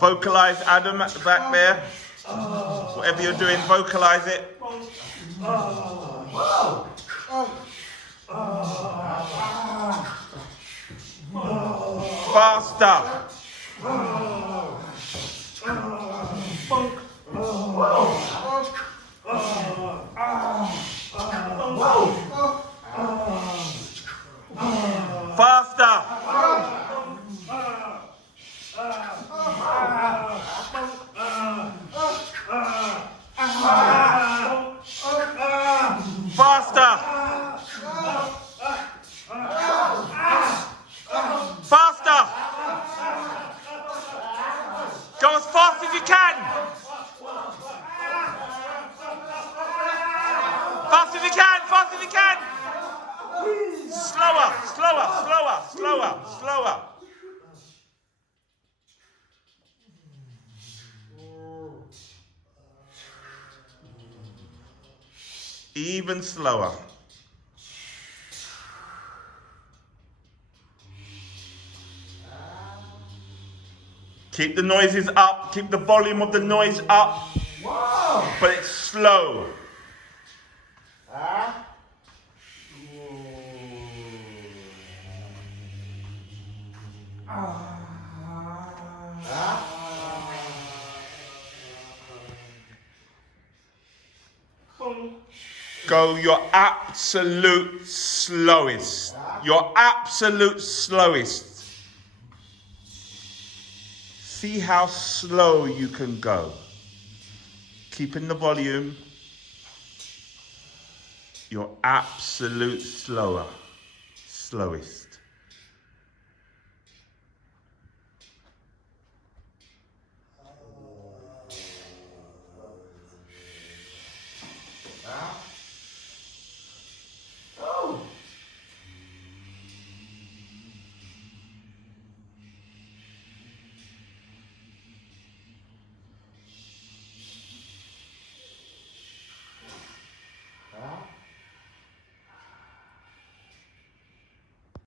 Vocalize, Adam, at the back there. Whatever you're doing, vocalize it. Faster. Faster. Faster! Faster! Go as fast as you can! Fast as you can! Fast as you can! Slower! Slower! Slower! Slower! Slower! Even slower. Keep the noises up, keep the volume of the noise up, but it's slow. Go your absolute slowest. Your absolute slowest. See how slow you can go. Keeping the volume. Your absolute slowest.